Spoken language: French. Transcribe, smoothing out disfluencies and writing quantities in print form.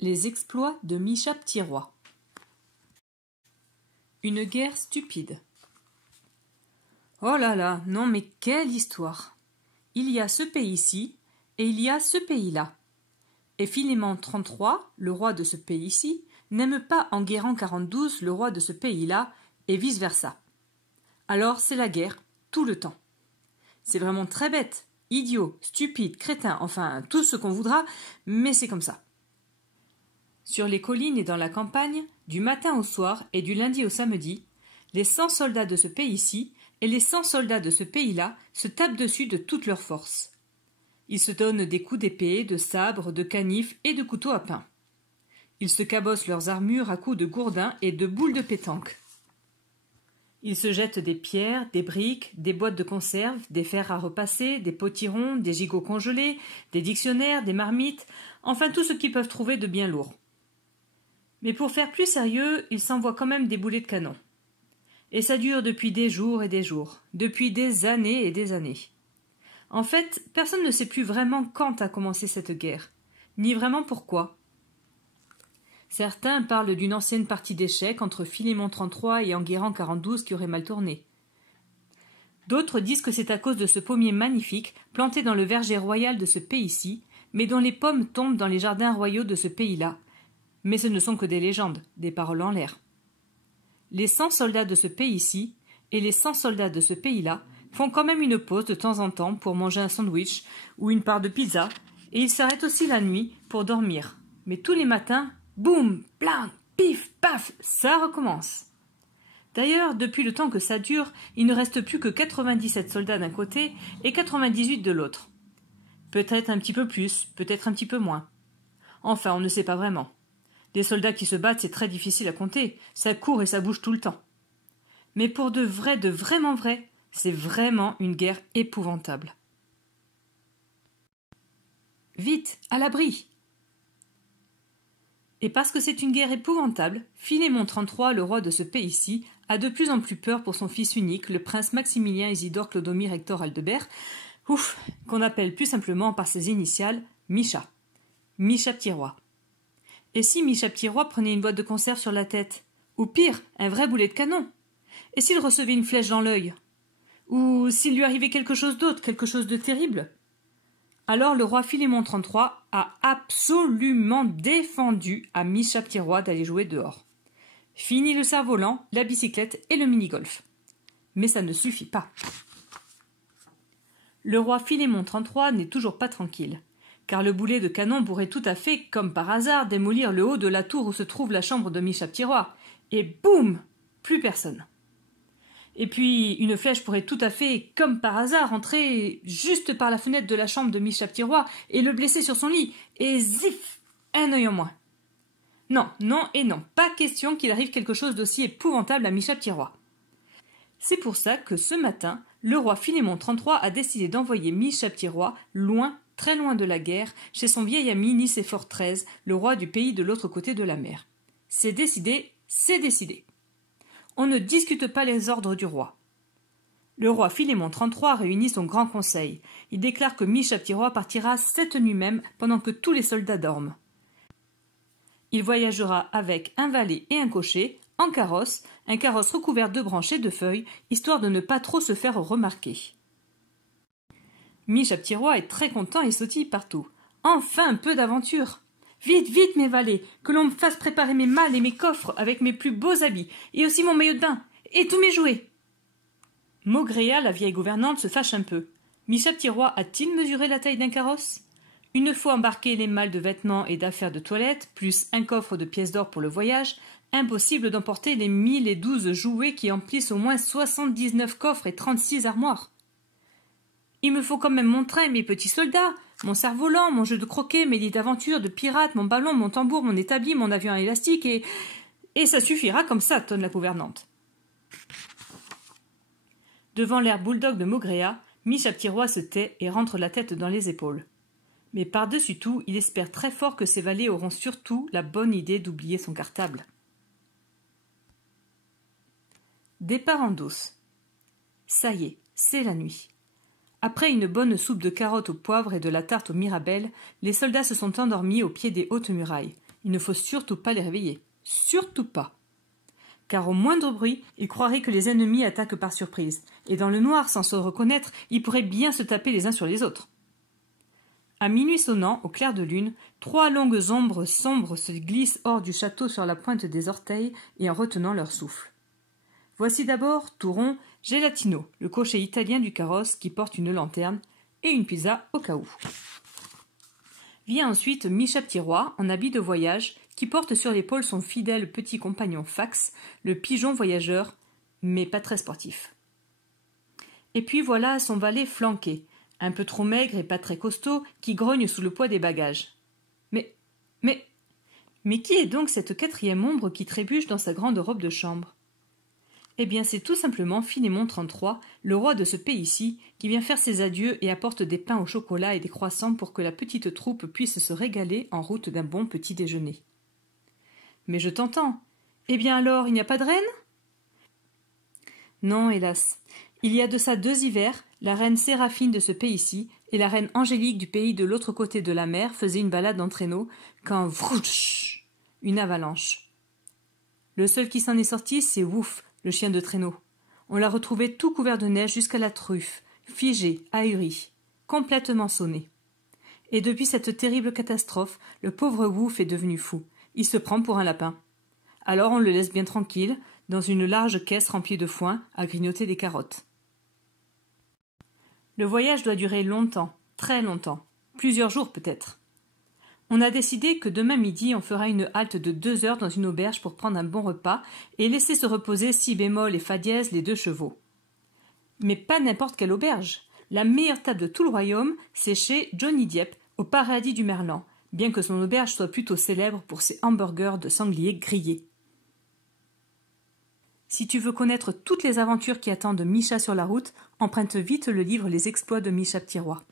Les exploits de Misha Petit Roi. Une guerre stupide. Oh là là, non mais quelle histoire! Il y a ce pays-ci et il y a ce pays-là. Et Philémon 33, le roi de ce pays-ci, n'aime pas Enguerrand 42, le roi de ce pays-là, et vice-versa. Alors c'est la guerre, tout le temps. C'est vraiment très bête, idiot, stupide, crétin, enfin tout ce qu'on voudra, mais c'est comme ça. Sur les collines et dans la campagne, du matin au soir et du lundi au samedi, les 100 soldats de ce pays-ci et les 100 soldats de ce pays-là se tapent dessus de toute leur force. Ils se donnent des coups d'épée, de sabre, de canif et de couteau à pain. Ils se cabossent leurs armures à coups de gourdins et de boules de pétanque. Ils se jettent des pierres, des briques, des boîtes de conserve, des fers à repasser, des potirons, des gigots congelés, des dictionnaires, des marmites, enfin tout ce qu'ils peuvent trouver de bien lourd. Mais pour faire plus sérieux, ils s'envoient quand même des boulets de canon. Et ça dure depuis des jours et des jours, depuis des années et des années. En fait, personne ne sait plus vraiment quand a commencé cette guerre, ni vraiment pourquoi. Certains parlent d'une ancienne partie d'échecs entre Philémon 33 et Enguerrand 42 qui aurait mal tourné. D'autres disent que c'est à cause de ce pommier magnifique planté dans le verger royal de ce pays-ci, mais dont les pommes tombent dans les jardins royaux de ce pays-là. Mais ce ne sont que des légendes, des paroles en l'air. Les 100 soldats de ce pays-ci et les 100 soldats de ce pays-là font quand même une pause de temps en temps pour manger un sandwich ou une part de pizza, et ils s'arrêtent aussi la nuit pour dormir. Mais tous les matins, boum, blang, pif, paf, ça recommence. D'ailleurs, depuis le temps que ça dure, il ne reste plus que 97 soldats d'un côté et 98 de l'autre. Peut-être un petit peu plus, peut-être un petit peu moins. Enfin, on ne sait pas vraiment. Des soldats qui se battent, c'est très difficile à compter, ça court et ça bouge tout le temps. Mais pour de vraiment vrai, c'est vraiment une guerre épouvantable. Vite, à l'abri! Et parce que c'est une guerre épouvantable, Philémon 33, le roi de ce pays-ci, a de plus en plus peur pour son fils unique, le prince Maximilien Isidore Clodomir Hector Aldebert, qu'on appelle plus simplement par ses initiales Misha. Misha Petit Roi. Et si Misha Petit Roi prenait une boîte de conserve sur la tête? Ou pire, un vrai boulet de canon? Et s'il recevait une flèche dans l'œil? Ou s'il lui arrivait quelque chose d'autre, quelque chose de terrible? Alors le roi Philémon 33 a absolument défendu à Misha Petit Roi d'aller jouer dehors. Fini le cerf-volant, la bicyclette et le mini-golf. Mais ça ne suffit pas. Le roi Philémon 33 n'est toujours pas tranquille, car le boulet de canon pourrait tout à fait, comme par hasard, démolir le haut de la tour où se trouve la chambre de Misha Petit Roi. Et boum! Plus personne. Et puis, une flèche pourrait tout à fait, comme par hasard, entrer juste par la fenêtre de la chambre de Misha Petit Roi et le blesser sur son lit. Et zif! Un œil en moins. Non, non et non. Pas question qu'il arrive quelque chose d'aussi épouvantable à Misha Petit Roi. C'est pour ça que ce matin, le roi Philémon 33 a décidé d'envoyer Misha Petit Roi loin, très loin de la guerre, chez son vieil ami Nicéphore XIII, le roi du pays de l'autre côté de la mer. C'est décidé, c'est décidé. On ne discute pas les ordres du roi. Le roi Philémon 33 réunit son grand conseil. Il déclare que Misha Petit Roi partira cette nuit même pendant que tous les soldats dorment. Il voyagera avec un valet et un cocher, en carrosse, un carrosse recouvert de branches et de feuilles, histoire de ne pas trop se faire remarquer. Misha Petit Roi est très content et sautille partout. Enfin un peu d'aventure! Vite, vite, mes valets, que l'on me fasse préparer mes malles et mes coffres avec mes plus beaux habits, et aussi mon maillot de bain, et tous mes jouets. Maugréa, la vieille gouvernante, se fâche un peu. Misha Petit Roi a-t-il mesuré la taille d'un carrosse? Une fois embarqués les malles de vêtements et d'affaires de toilette, plus un coffre de pièces d'or pour le voyage, impossible d'emporter les 1012 jouets qui emplissent au moins 79 coffres et 36 armoires. Il me faut quand même mon train et mes petits soldats, mon cerf-volant, mon jeu de croquet, mes lits d'aventure, de pirate, mon ballon, mon tambour, mon établi, mon avion à élastique, et ça suffira comme ça, tonne la gouvernante. Devant l'air bulldog de Maugréa, Misha Petit Roi se tait et rentre la tête dans les épaules. Mais par-dessus tout, il espère très fort que ses valets auront surtout la bonne idée d'oublier son cartable. Départ en douce. Ça y est, c'est la nuit. Après une bonne soupe de carottes au poivre et de la tarte aux mirabelles, les soldats se sont endormis au pied des hautes murailles. Il ne faut surtout pas les réveiller. Surtout pas. Car au moindre bruit, ils croiraient que les ennemis attaquent par surprise, et dans le noir, sans se reconnaître, ils pourraient bien se taper les uns sur les autres. À minuit sonnant, au clair de lune, 3 longues ombres sombres se glissent hors du château sur la pointe des orteils et en retenant leur souffle. Voici d'abord, tout rond, Gelatino, le cocher italien du carrosse qui porte une lanterne et une pizza au cas où. Vient ensuite Micha Petit-Roi, en habit de voyage, qui porte sur l'épaule son fidèle petit compagnon Fax, le pigeon voyageur, mais pas très sportif. Et puis voilà son valet flanqué, un peu trop maigre et pas très costaud, qui grogne sous le poids des bagages. Mais qui est donc cette 4e ombre qui trébuche dans sa grande robe de chambre? Eh bien, c'est tout simplement Philémon XXXIII, le roi de ce pays-ci, qui vient faire ses adieux et apporte des pains au chocolat et des croissants pour que la petite troupe puisse se régaler en route d'un bon petit déjeuner. Mais je t'entends. Eh bien alors, il n'y a pas de reine? Non, hélas. Il y a de ça 2 hivers, la reine Séraphine de ce pays-ci et la reine Angélique du pays de l'autre côté de la mer faisaient une balade en traîneau, quand vrouch, une avalanche. Le seul qui s'en est sorti, c'est Wouf, le chien de traîneau. On l'a retrouvé tout couvert de neige jusqu'à la truffe, figé, ahuri, complètement sonné. Et depuis cette terrible catastrophe, le pauvre Wouf est devenu fou. Il se prend pour un lapin. Alors on le laisse bien tranquille, dans une large caisse remplie de foin, à grignoter des carottes. Le voyage doit durer longtemps, très longtemps, plusieurs jours peut-être. On a décidé que demain midi on fera une halte de 2 heures dans une auberge pour prendre un bon repas et laisser se reposer si bémol et fa dièse les 2 chevaux. Mais pas n'importe quelle auberge. La meilleure table de tout le royaume, c'est chez Johnny Dieppe, au paradis du Merlan, bien que son auberge soit plutôt célèbre pour ses hamburgers de sanglier grillés. Si tu veux connaître toutes les aventures qui attendent Micha sur la route, emprunte vite le livre Les exploits de Micha Petit-Roi.